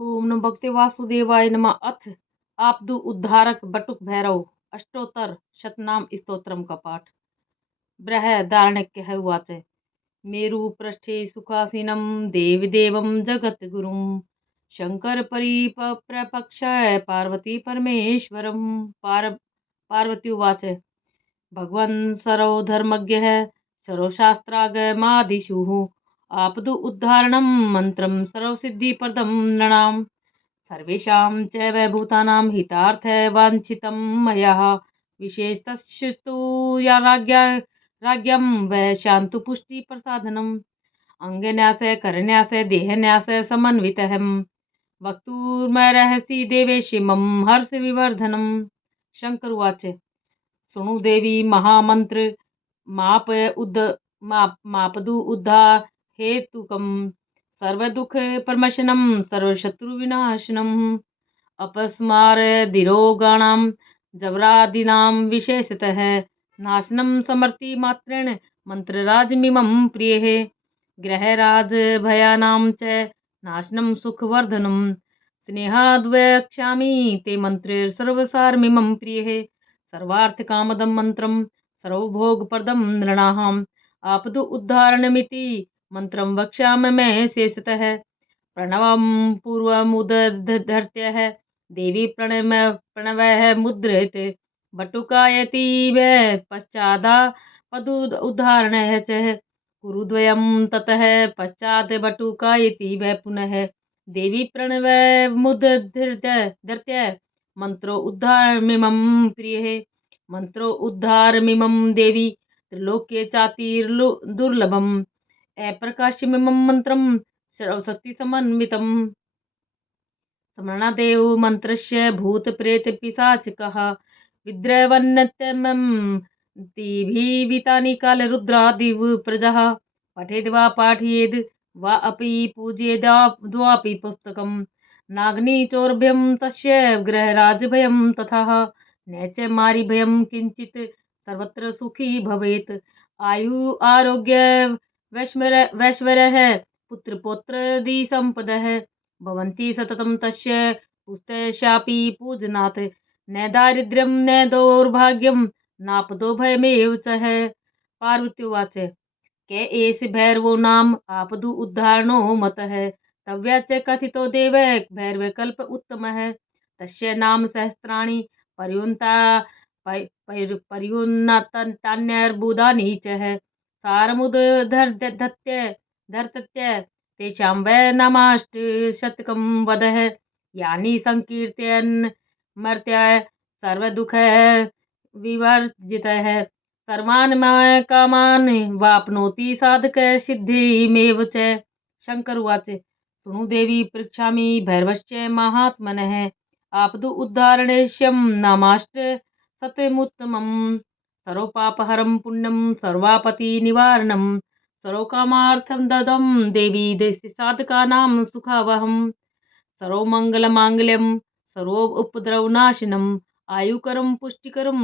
ओम नमो भगवते वासुदेवाय नमः। अथ आपदु उद्धारक बटुक भैरव अष्टोत्तर शतनाम स्तोत्रम का पाठ। बृहदारण्यक उवाच। मेरु पृष्ठे सुखासीनं देवदेवं जगद्गुरुं शंकर परिप्रपक्षाय पार्वती परमेश्वरं। पार्वती उवाच। भगवन् सर्वधर्मज्ञः सर्वशास्त्रागमादिषुः आपदु उद्धारणं मन्त्रं सर्वसिद्धिप्रदं नृणाम् सर्वेषां च वैभूतानां हितार्थ वाञ्छितं मया विशेषतस्तु या राज्ञं वै शान्तुपुष्टिप्रसादनम् अङ्गन्यास करन्यास देहन्यास समन्वितः वक्तुर्मर्हसि देवेश मम हर्षविवर्धनम्। शंकर उवाच। शृणु देवी महामंत्र माप उद् मापदु उद्धार हेतुकम् सर्वदुःख प्रमशनं सर्वशत्रुविनाशनम् अपस्मार दिरोगाणां जवरादीनां विशेषतः नाशनं समर्थी मात्रेण मन्त्रराजमिमं प्रियः ग्रहराज भयानां च नाशनं सुखवर्धनं स्नेहाद्वक्ष्यामि ते मन्त्रे सर्वसारमिमं प्रियः सर्वार्थकामदं मन्त्रं सर्वभोगप्रदं नृणाम् आपदु उद्धारणमिति मन्त्रं वक्ष्यामि मे शेषतः प्रणवं पूर्वमुदधर्त्यः देवी प्रणवः मुद्रयते बटुकायति वै पश्चादा पदुदाहरणः च कुरुद्वयं ततः पश्चात् बटुकायति वै पुनः देवी प्रणवमुदधर्त्य मंत्रो उद्धारमिमं प्रियः मंत्रो उद्धारमिमं देवी त्रिलोक्ये चातिर्दुर्लभम् अप्रकाशमिमं मन्त्रं सर्वशक्तिसमन्वितम् स्मरणादेव मन्त्रस्य भूतप्रेतपिशाचकः विद्रवन्नत्यमं तिभिवितानि कालरुद्रादिव प्रजः पठेद् वा पाठयेद् वा अपि पूजयेद्वापि पुस्तकं नाग्निचोर्भयं तस्य ग्रहराजभयं तथा न च मारिभयं किञ्चित् सर्वत्र सुखी भवेत् आयु आरोग्य वैश्वर्यः पुत्रपौत्रादि सम्पदः भवन्ति सततं तस्य पुस्तशापि पूजनात् न दारिद्र्यं न दौर्भाग्यं नापदो भयमेव च पार्वती उवाच। क एष भैरवो नाम आपदु उद्धारणो मतः तव्या च कथितो देव भैरवकल्प उत्तमः तस्य नाम सहस्राणि पर्युन्नतान्यर्बुदानि च सारमुदधर्तत्य तेषां वै नामाष्टशतकं वदः यानि संकीर्तयन् मर्त्याय सर्वदुःख विवर्जितः सर्वान् कामान् वाप्नोति साधक सिद्धिमेव च। शंकर उवाच। शृणु देवी पृच्छामि भैरवस्य महात्मनः आपदु उद्धारणेश्यं नामाष्ट सत्यमुत्तमं सर्वपापहरं पुण्यं सर्वापति निवारणं सर्वकामार्थं ददं देवी साधकानां सुखावहम् सर्वमङ्गलमाङ्गल्यं सर्वोपद्रवनाशनम् आयुकरं पुष्टिकरं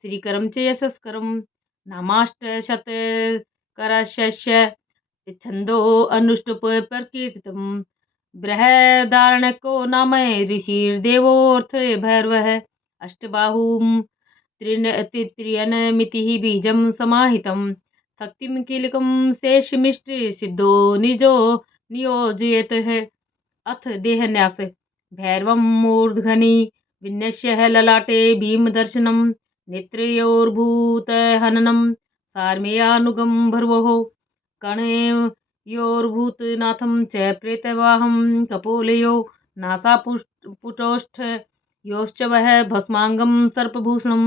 श्रीकरं च यशस्करं नामाष्टशतकरस्य छन्दो अनुष्टुप प्रकीर्तितम् बृहदारण्यको नाम ऋषिर्देवोऽर्थ भैरवः अष्टबाहुं त्रियनमितिः बीजं समाहितं शक्तिं कीलकं शेषमिष्ट सिद्धो निजो नियोजयतः अथ देहन्यास भैरवं मूर्धनि विन्यस्य ललाटे भीमदर्शनं नेत्रयोर्भूतहननं सार्मेयानुगं भर्वोः कणयोर्भूतनाथं च प्रेतवाहं कपोलयो नासापुटोष्ठ योश्च वः भस्माङ्गं सर्पभूषणम्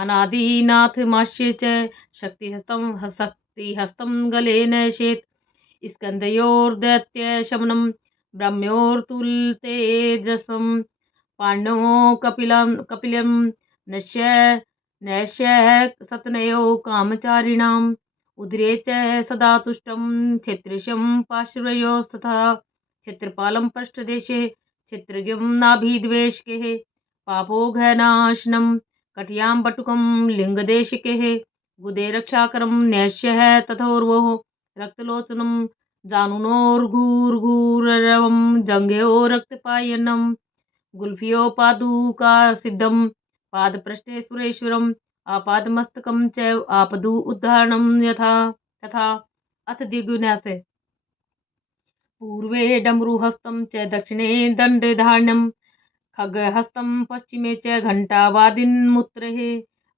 अनादिनाथमास्य च शक्तिहस्तं गलेन शेत् स्कन्धयोर्दैत्य शमनं ब्रह्मयोर्तुलतेजसं पाण्यो कपिलं नश्य सतनयो कामचारिणाम् उदरे च सदा तुष्टं क्षेत्रिशं पार्श्वयोस्तथा क्षेत्रपालं पृष्ठदेशे क्षेत्रज्ञं नाभिद्वेषकेः पापोघनाशनं कटियां बटुकं लिङ्गदेशिकेः गुदे रक्षाकरं न्यस्यः तथोर्वोः रक्तलोचनं जानुनोर्घूर्घूररवं जङ्घयो रक्तपायनं गुल्फ्योपादुका सिद्धं पादपृष्ठे सुरेश्वरम् आपादमस्तकं च आपदु उद्धारणं यथा तथा। अथ द्विगुण्यसे पूर्वे डमरुहस्तं च दक्षिणे दण्डधारणं खड्गहस्तं पश्चिमे च घण्टावादिन्मुत्तरे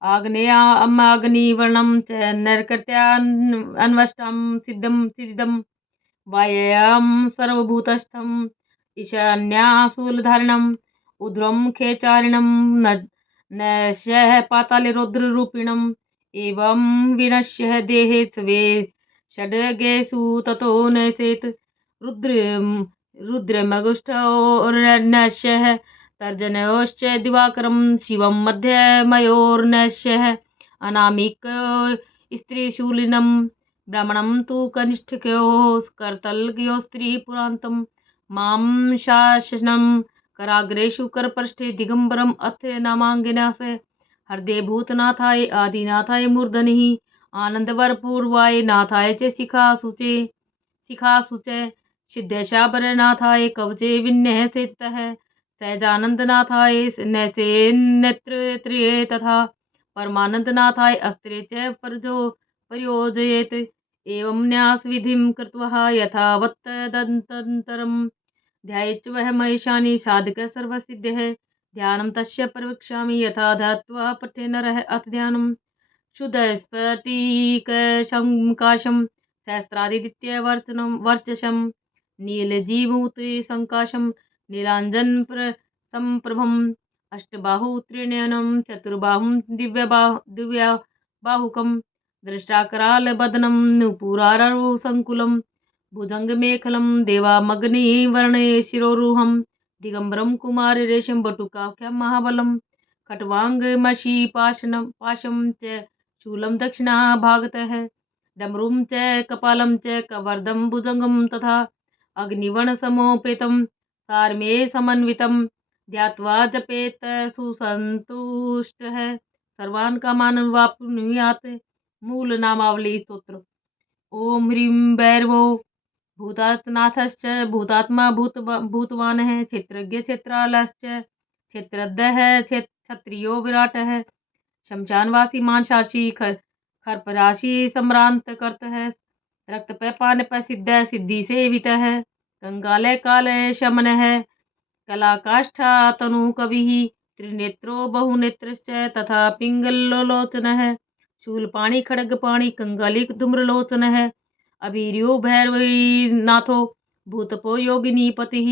आग्नेयामाग्निवर्णं च नैर्कृत्यान्वष्टं सिद्धं वाय्यां सर्वभूतस्थं ईशान्याशूलधारणम् ऊर्ध्वं खेचारिणं नश्यः पाताले रुद्ररूपिणम् एवं विनश्य देहे स्वे षड्गेषु ततो नैषेत् रुद्रमगुष्ठोर्नश्यः तर्जनयोश्च दिवाकरं शिवं मध्यमयोर्नश्यः अनामिको स्त्रीशूलिनं ब्राह्मणं तु कनिष्ठकयोः करतलयोः स्त्रीपुरान्तं मां शासनं कराग्रेषु करपृष्ठे दिगंबरम अथ नामांगिनासे हृदय भूतनाथाय आदिनाथाय मूर्धनिः आनंदवरपूर्वाय नाथाय च शिखासुचे सिद्धेशाबरनाथाय कवचे विन्यसेतः सहजानंदनाथाय नैसे नेत्रत्रिये तथा परमानंदनाथाय अस्त्रे च प्रयोजयेत् एवं न्यासविधिं कृत्वा यथावत्तदन्तरं ध्यायेच्च वह महेशानि साधक सर्वसिद्धः ध्यानं तस्य प्रवक्ष्यामि यथा ध्यात्वा पठे नरः अथ ध्यानं शुद्धस्फटिकशङ्काशं सहस्रादित्यवर्चसं नीलजीमूर्ति सङ्काशं नीलाञ्जनसम्प्रभम् अष्टबाहुत्रिनयनं चतुर्बाहुं दिव्यबाहुकं दृष्टाकरालबदनं नूपुरारसङ्कुलं भुजङ्गमेखलं देवामग्निवर्णे शिरोरुहं दिगम्बरं कुमाररेशं बटुकाख्यं महाबलं खट्वाङ्गमषिपाशं च शूलं दक्षिणाभागतः डमरुं च कपालं च कवर्दं भुजङ्गं तथा अग्निवर्णसमोपेतं सारमे समन्वितं ध्यात्वा जपेत सुसन्तुष्टः सर्वान् कामान् वाप्नुयात्। मूलनामावली स्तोत्र। ओम ह्रीं भैरवो भूतात्नाथश्च भूतात्मा भूतवानः क्षेत्रज्ञ क्षेत्रालश्च क्षेत्रज्ञः क्षत्रियो विराटः शमशानवासी मांसाशी खरपराशी सम्रान्तकर्तः रक्तपानपसिद्ध सिद्धिसेवितः कंगालय कालय शमनः कलाकाष्ठा तनुकविः त्रिनेत्रो बहुनेत्रश्च तथा पिङ्गलोचनः शूलपाणि खड्गपाणि कंगालिक धूम्रलोचनः अभीर्यो भैरवीनाथो भूतपो योगिनीपतिः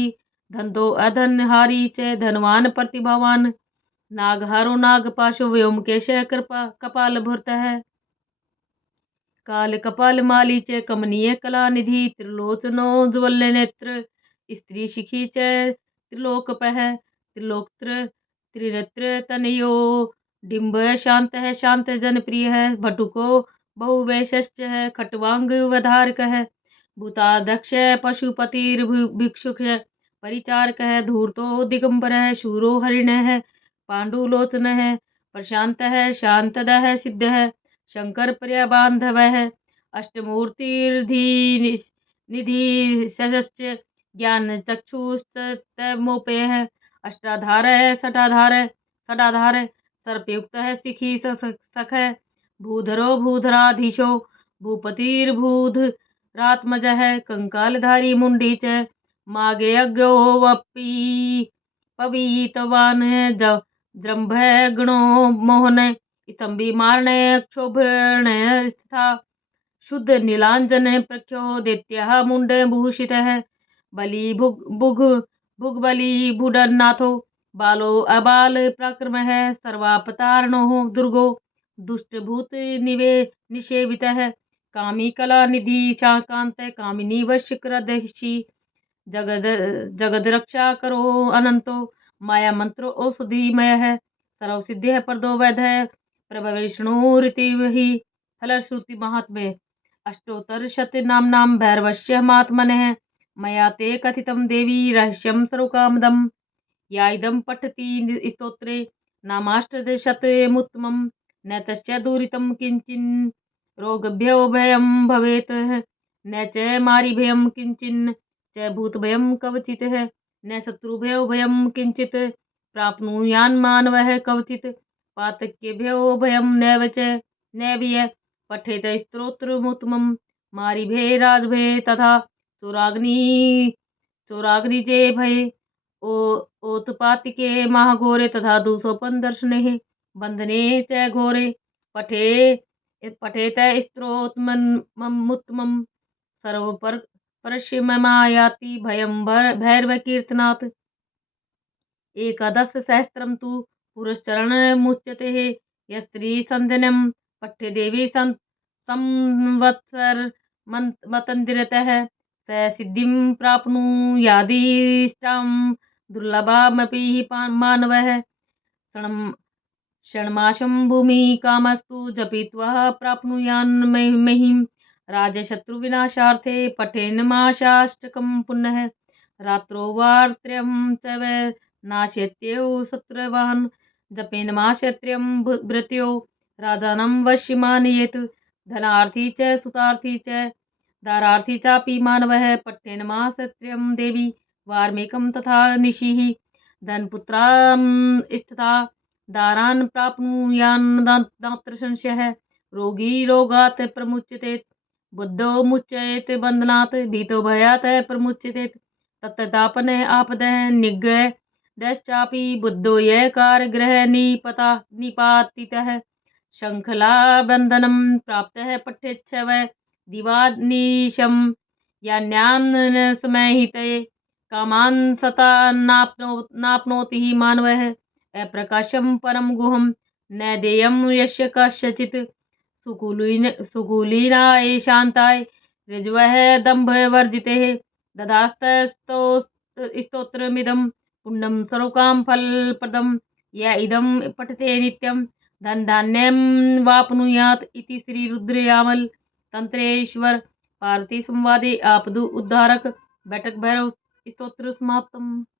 धन्दो अधनहारी च धनवान प्रतिभावान नागहारो नागपाशो व्योमकेशः कपालभूतः काल कपालमाली च कमनीय कलानिधि त्रिलोचनोज्ज्वलनेत्र स्त्रीशिखी च त्रिलोकपः त्रिलोकत्र त्रिनेत्र तनयो डिम्ब शान्तः शान्तजनप्रियः भटुको बहुवेशश्च खट्वाङ्गवधारकः भूताध्यक्ष पशुपतिर्भिक्षुकः परिचारकः धूर्तो दिगम्बरः शूरो हरिणः पाण्डुलोचनः प्रशान्तः शान्तदः सिद्धः शंकर प्रिय बांधवः अष्टमूर्तिर्निधि सशश्च ज्ञान चक्षुस्तमोपेयः अष्टाधारः षडाधार सर्पयुक्तः शिखी सखः भूधरो भूधराधीशो भूपतिर्भूधरात्मजः कंकालधारी मुंडी च मागेयज्ञोऽपि पवीतवान् जृम्भः गणो मोहन स्तंभी मारणे क्षोभण तथा शुद्ध नीलांजन प्रख्यो दैत्यः मुंड भूषितः बलि भुग्बलि भुडन्नाथो बालो अबाल पराक्रमः सर्वापतारणो दुर्गो दुष्टभूत निषेवितः कामी कला निधि शाकांत कामिनी वश्यकृदर्शी जगद रक्षा करो अनंतो माया मंत्रो औषधिमय सर्वसिद्ध प्रदो वैध प्रभविष्णुरिति वही फलश्रुति महात्म्य अष्टोत्तर शत नाम्नां भैरवस्य महात्मनः मया ते कथितं देवी रहस्यं सर्वकामदं या इदं पठति स्तोत्रे नामाष्टशतमुत्तमं न तस्य दूरितं किञ्चिन् रोगभ्यो भयं भवेत् न च मारिभयं किंचिन्न च भूतभयं कवचितः न शत्रुभयो भयं किंचित् प्राप्नुयान् मानवः कवचित् पातकेभ्यो भयं नैव च नैव य पठेत स्तोत्रमुत्तमं मारिभे राजभये तथा चोराग्निजे भये ओतपातिके महाघोरे तथा दूषोपन दर्शने बंधने च घोरे पठे पठेत स्तोत्रमुत्तमं सर्वपर परशिवमायाति भयं भैरवकीर्तनात् एकादशसहस्रं तु पुरश्चरणमुच्यते यस्त्रीसन्ध्यनं पठ्य देवी संवत्सरमतन्दिरतः स सिद्धिं प्राप्नुयादिष्टां दुर्लभामपि मानवः षण्मासं भूमिकामस्तु जपित्वा प्राप्नुयान् महिं राजशत्रुविनाशार्थे पठेन्मासाष्टकं पुनः रात्रौ वार्त्र्यं च वै नाशयत्येव शत्रुवान् जपेन्माशत्र्यं भृत्यो राजानं वश्यमानयेत् धनार्थी च सुतार्थी च दारार्थी चापि मानवः पठेन्माशत्र्यं देवी वार्मेकं तथा निशिः धनपुत्रां स्थिता दारान् प्राप्नुयान् नात्र संशयः रोगी रोगात् प्रमुच्यते बुद्धो मुच्येत बन्धनात् भीतो भयात् प्रमुच्यते तत्तापनः आपदः निग्रहश्चापि बुद्धो यः कारगृह निपातितः शङ्खलाबन्धनं प्राप्तः पठेच्छ वै दिवानिशं यान्यान् समहिते कामान् सता नाप्नोति हि मानवः अप्रकाशं परं गुहं न देयं यस्य कस्यचित् सुकुलीनाय शान्ताय ऋजवः दम्भवर्जितैः ददास्तस्तोत्रमिदं पुण्यं सर्वकाम फलप्रदं य इदं पठते नित्यं धन धान्यं वाप्नुयात् इति श्री रुद्रयामल तंत्रेश्वर पार्वती संवादे आपदु उद्धारक बैठक भैरव स्तोत्र समाप्तम्।